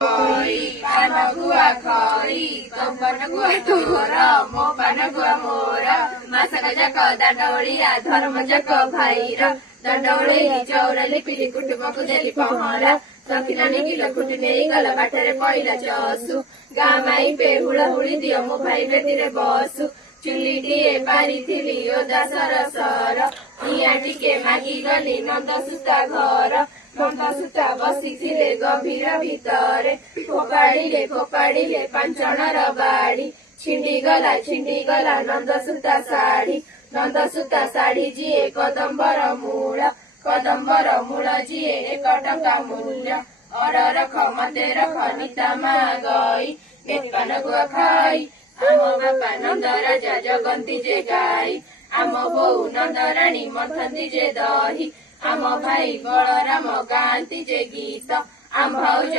Khoi, panagua khoi, panagua tora, mo panagua mora, masaka jako dandaulia, dharma jako bhaira, dandauli chaurali pili kutubaku deli pahara, सकिनानी kilo कुटने गला बाटरे पहिला चसु गामाई पे hula हुली दियो मो भाई बेतिरे बसु चुली दिए पारी थिली ओ दासर सर निया टिके मागी गली नंद सुता घर नंद सुता बसी थिले गभीर भितरे फोपाड़िले पांचणर बाड़ी छिंडी गला नंद सुता साड़ी जिए कदम्बर मूल जिए 1 टंका मूल्य और रख मते रख नितामा गई बेतन गुआ खाई आम बापा नंद राजा जगंती जे गाई आम बोऊ नंद राणी मथंती जे दही आम भाई बलराम गांती जे गीत आम भाउज